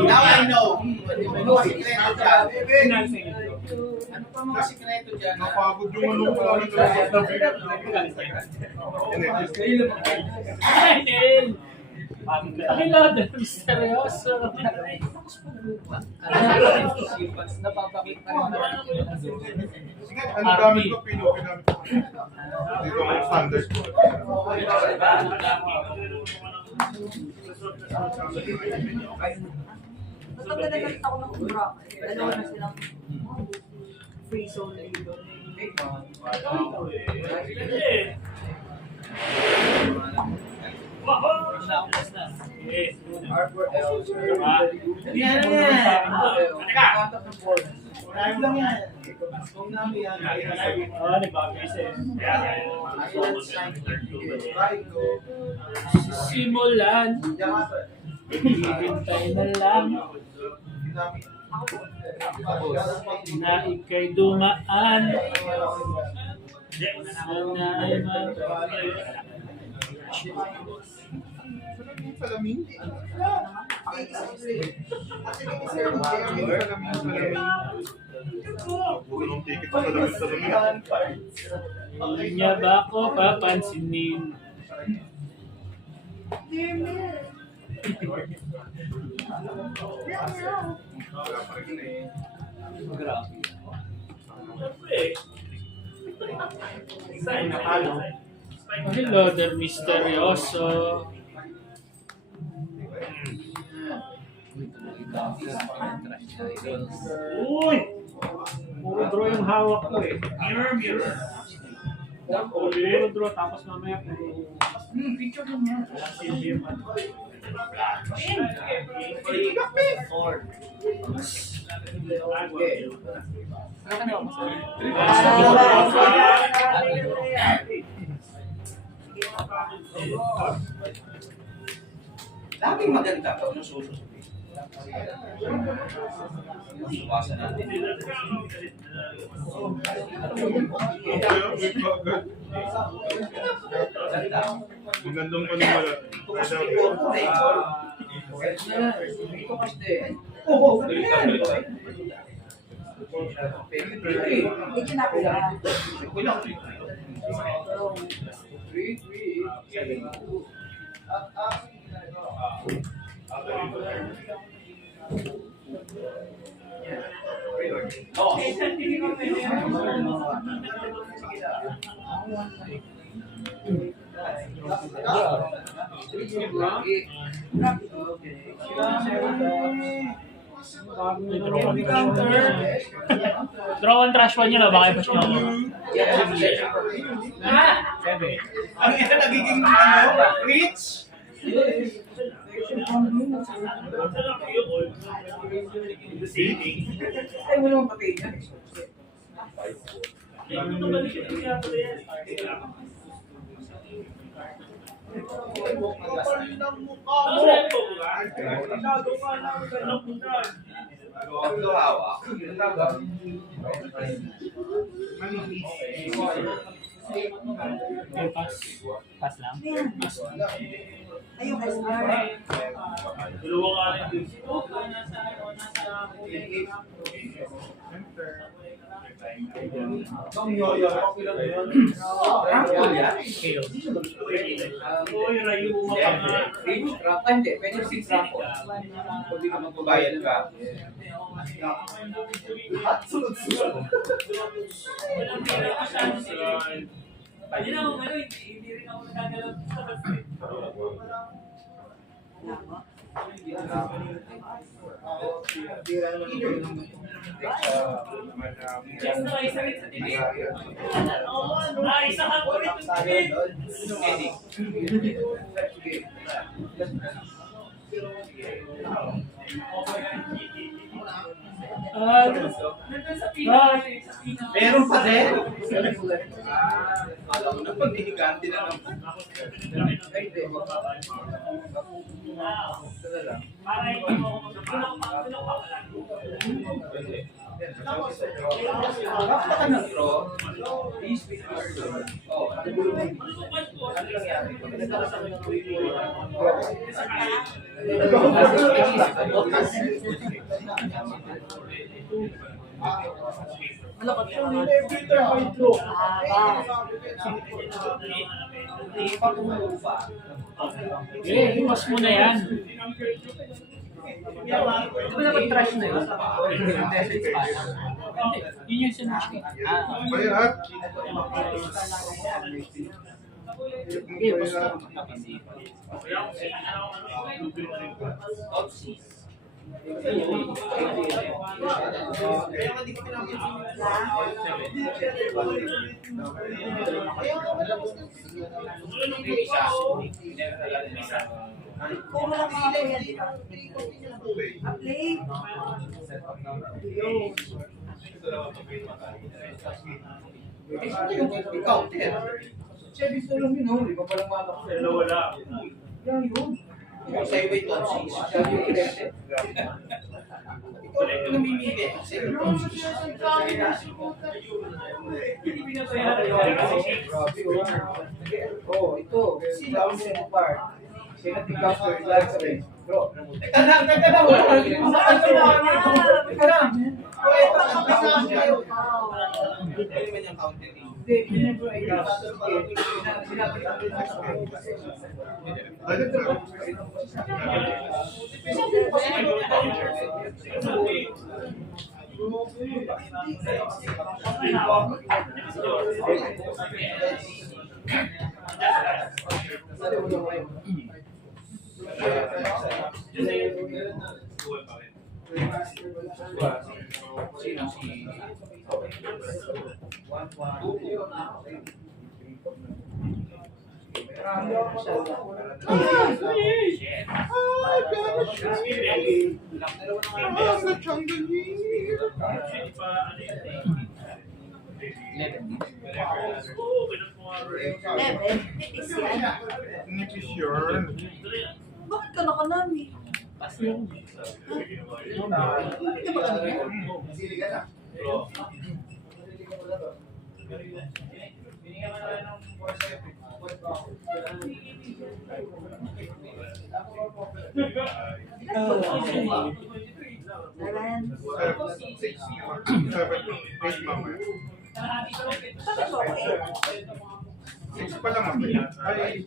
Now I know. Ano sikreto dyan? Ano pa mga sikreto dyan? Napagod yung ano ko lang ng bigat. Hello, seryoso. Napapakita naman. Sige, ano gamit ko? Pinamit ko. Dito ang standard ko. Basta nalagamit ako ng ubra. Dalawa na silang free zone. Yan yan. Lang yan. Kung namin yan. Simulan. Hintay na lang na ika'y dumaan. Sana ay Salamin. Purong ticket sa salamin. hindi niya ba ako papansinin? Hello there, misteryoso. Uy! Puro draw yung hawak ko eh. Mirror. Puro draw, tapos mamaya puro... Picture lang yan. Daming maganda pa ng susunod. Suwasan natin. Magandang panimala. Ito kasi. Oo, Hindi kinakula. Draw one trash one nyo na, baka i-push nyo. Ang ito nagiging rich. Ay, mo naman patay niya. Pass lang. Ayun, SR. Hindi, pwede 6 rapo. Pwede ka magbabayad ka. Sunod-sunod. Meron pa din. Alam mo na pag hihigante na lang. Ay, hindi. Malakot siya. Iwas mo na yan. Di ba dapat trash na yun? Hindi, yun yung sinuchi. Bayat. Sige, basta. Kung walang mga yan, di ba? Play. Ikaw, Ted. Siya gusto lang yun, no? Di ba palang matak sa Wala. Yan yun. Ikaw sa'yo ba ito? Siya yung elected. Ikaw lang yung namimili. Kasi oh, ito. Sila ang sino part. Sila tingkas ko yung live sa rin. Bro, teka lang. Teka lang. Oh, ito. Kapit na kayo. Hindi naman yung counter. Hindi, pinag-bro ay gas. Pinapalitan din sa Nipis yun. Bakit ka nakanami? Six pa lang ako. Ay,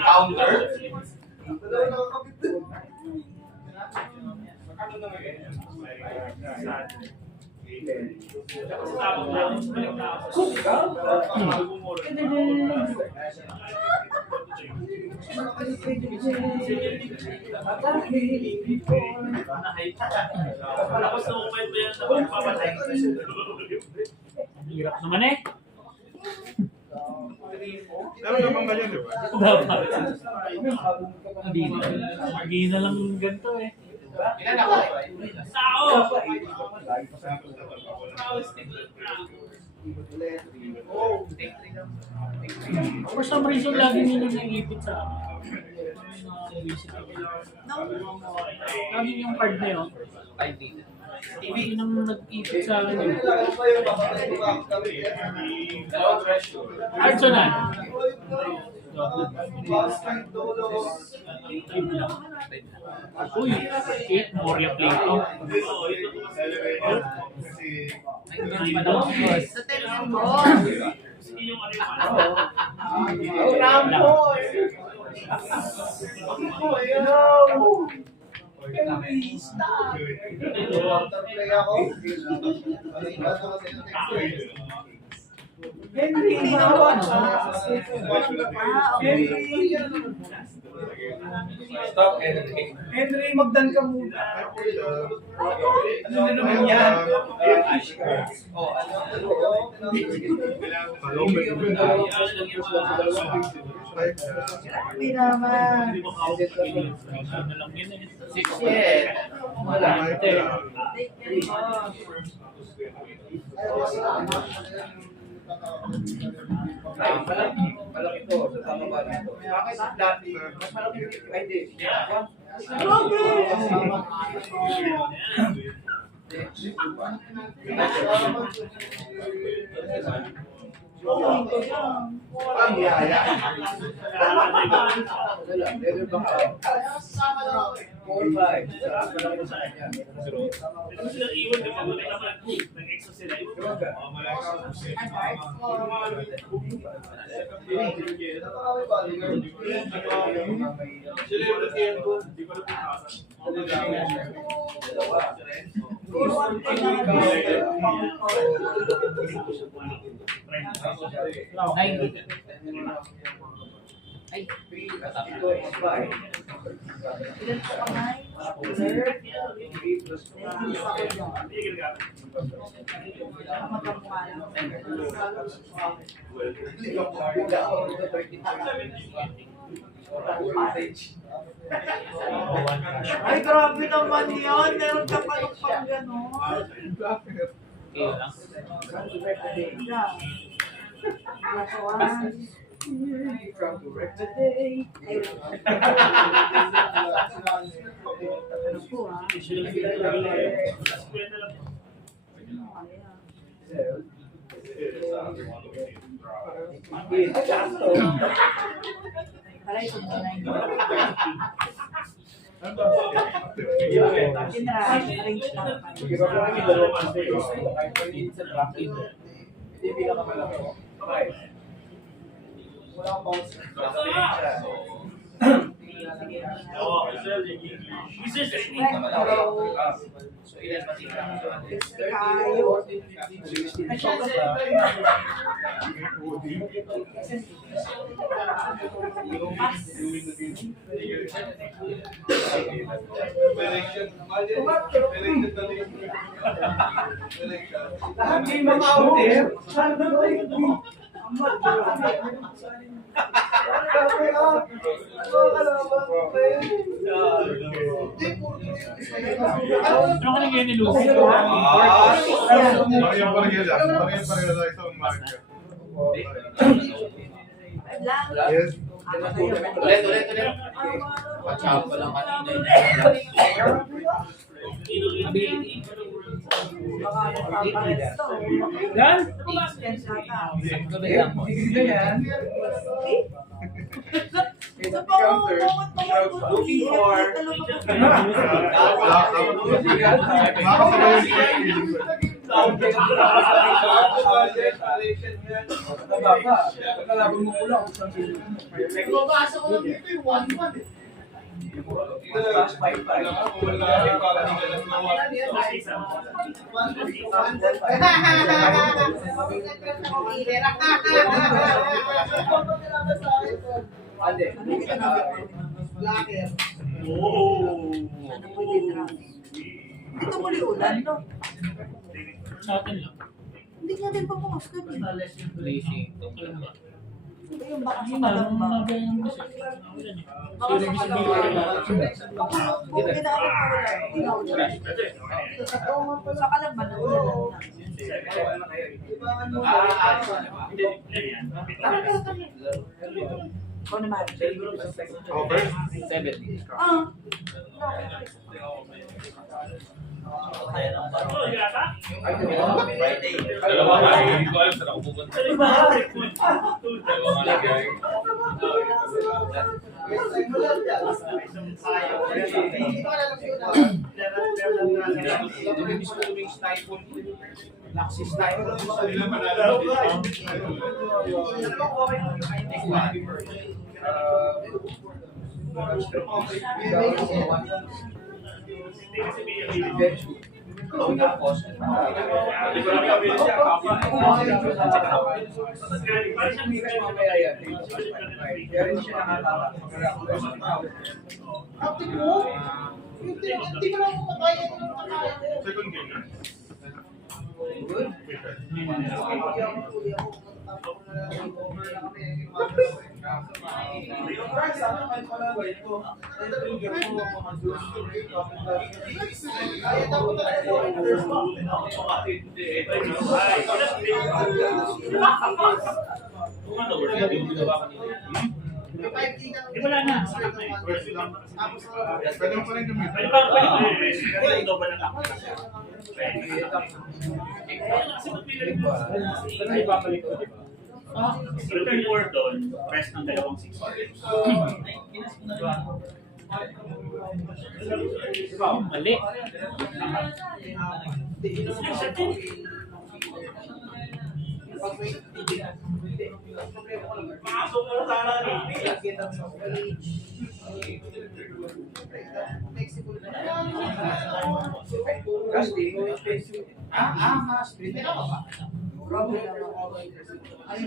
counter. Hirap naman eh. Lalo naman ba yun, di ba? Dapat. Hindi na lang ganito eh. Ilan ako? For some reason, lagi nila naipit sa akin. Lagi yung card na yun. Hindi nang nag-ipit sa akin. Card na. Uy, 8 Moria Plato. Sa telephone mo. Henry, stop, Henry. Henry, magdan ka muna. Ano na naman yan? Oh, ano? Hello, Five na. Grabe naman. Hindi mo count feelings. Ano lang yun eh. 6 Wala. Five na. Take care mo. Ay, malaki to. Sa tama ba dito? Bakit dati? Mas malaki. Ay, di. Ang yaya. Wala. Leather bang ka? 4, 5. Malaki mo sa kanya. Ay, 3, 5. Ilan po kamay? Sir? Naiinis ako dyan. Makamukha lang. Ay, grabe naman yan. Meron ka pa yung pang gano'n. Okay lang. Yeah. Lakawan. Ano po ah? Alay, ito na lang. Arrange lang. Hindi pinakamalaki. 5. Wala akong bounce. So, ilan pa tingnan ko? 30, 40, 50. Hindi mag-outer. Ano ka nang ganyan ni Lucy? Mariam Parigela. Mariam Parigela isang marka. Lang. Yes. Ulit. Pachap pa lang kanina. Ability. Baka nagpapares to. Yan? Distance ata. Gabi lang mo. Sa pangungumot mo Looking for. Pagkalaban mo pula, Mabasa ko lang dito yung 1-1 eh. Plus 5. Ande. Sana po i-drop. Ito muli ulan, no? Sa atin lang. Hindi nga din pa bukas ka din. Racing. Ito yung baka sa Hindi man, kalamba. nagayang kasi. Baka sa kalamba. Kung ginamit ka wala, hindi na ulan. Sa kalamba na ulan na. Ikaw naman. Over. 70. Ah. Laxis tayo. Second game na. Good. Di wala na. First lang. Pwede mo pa rin gamitin. Pwede ba? Pwede ba na ako? Pero ibabalik ko, di ba? Return or doon, press ng dalawang 6. Mali. Pasok mo na sana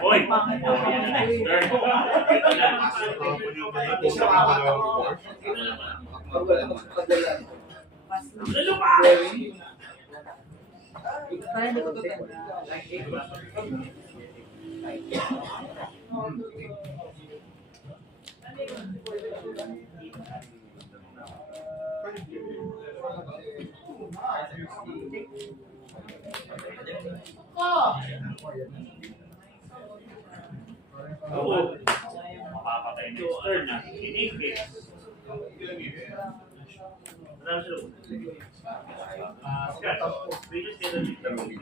Hoy! Ayan na next turn. Lalo pa! Parang hindi ko totoo. Oo. Mapapatay next turn na. Inigit. Marami sila. Scott, we just did a little bit.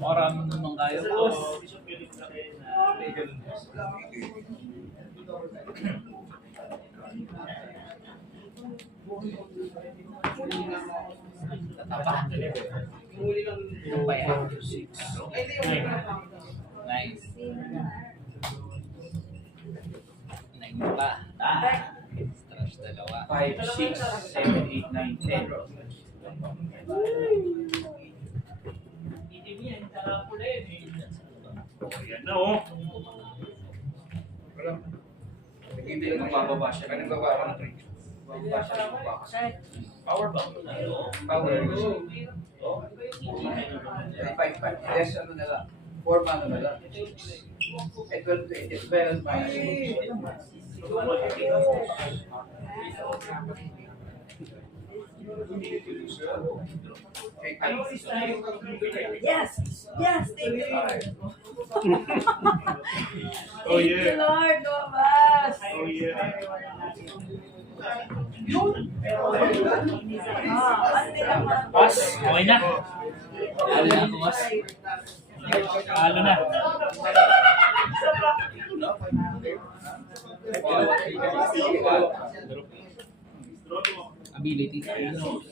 Maraming naman kayo po. Yung pa yan. 6. Nice. 9 pa. Trash dalawa. 5, 6, 7, 8, 9, 10. Yan na oh. Hindi lang mababa siya. Kaya nagbaba ng 3. Bababa siya ng baba. Power ba? Power. 5. Yes, ano na lang. 4 mana na lang. 12 to 8. 12 minus 6. Yes! Yes! Thank you, Lord! Oh Thank you, yeah. Lord! Lumabas! Oh yeah. Ano nila mga... Pass. Okay na. Ano na ako, mas? Talo na. Ability. Ano?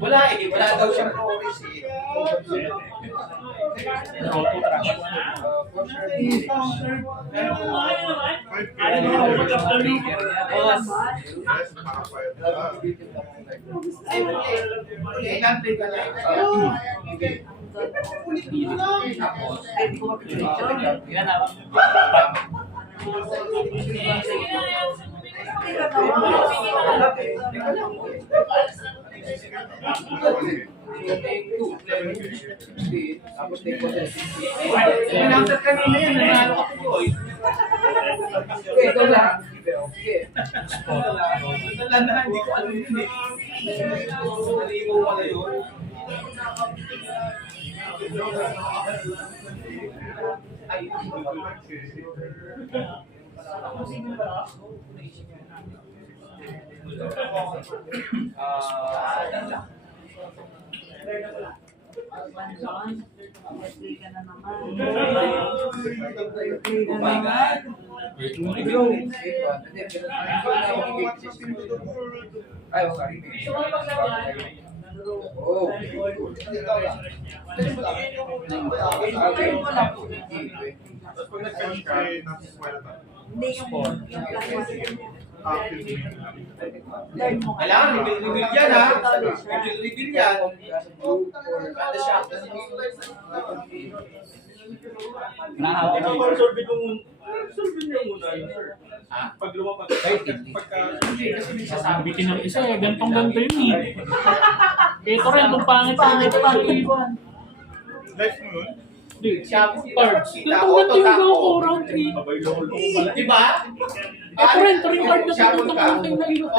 Wala eh. Wala daw siyang progress eh. Yes, makapayat na. Yan na. Pinangkat kanina yan. Nanalo ka po eh. Ito lang. Wala na. Hindi ko alam yun eh. Naligaw pala yun. Ay, Banson. Yes, ka na naman. oh my God. Ay, sorry. Oh. Hindi yung learn mo. Kailangan reveal yan ha. Reveal yan. Kada siya. Nakahawak. Solve nyo muna yun, sir. Pag lumapag, hindi kasi may sasabi. Bitin ng isa eh, gantong-ganto yun eh. Ito rin, kung pangit pa rin ito iwan. Life mo yun? Hindi, cards. Gantong-ganto yung gawa ko, round 3. Abay, lolo ko pala. Diba? Ito rin card na gantong-ganto yung naiwan.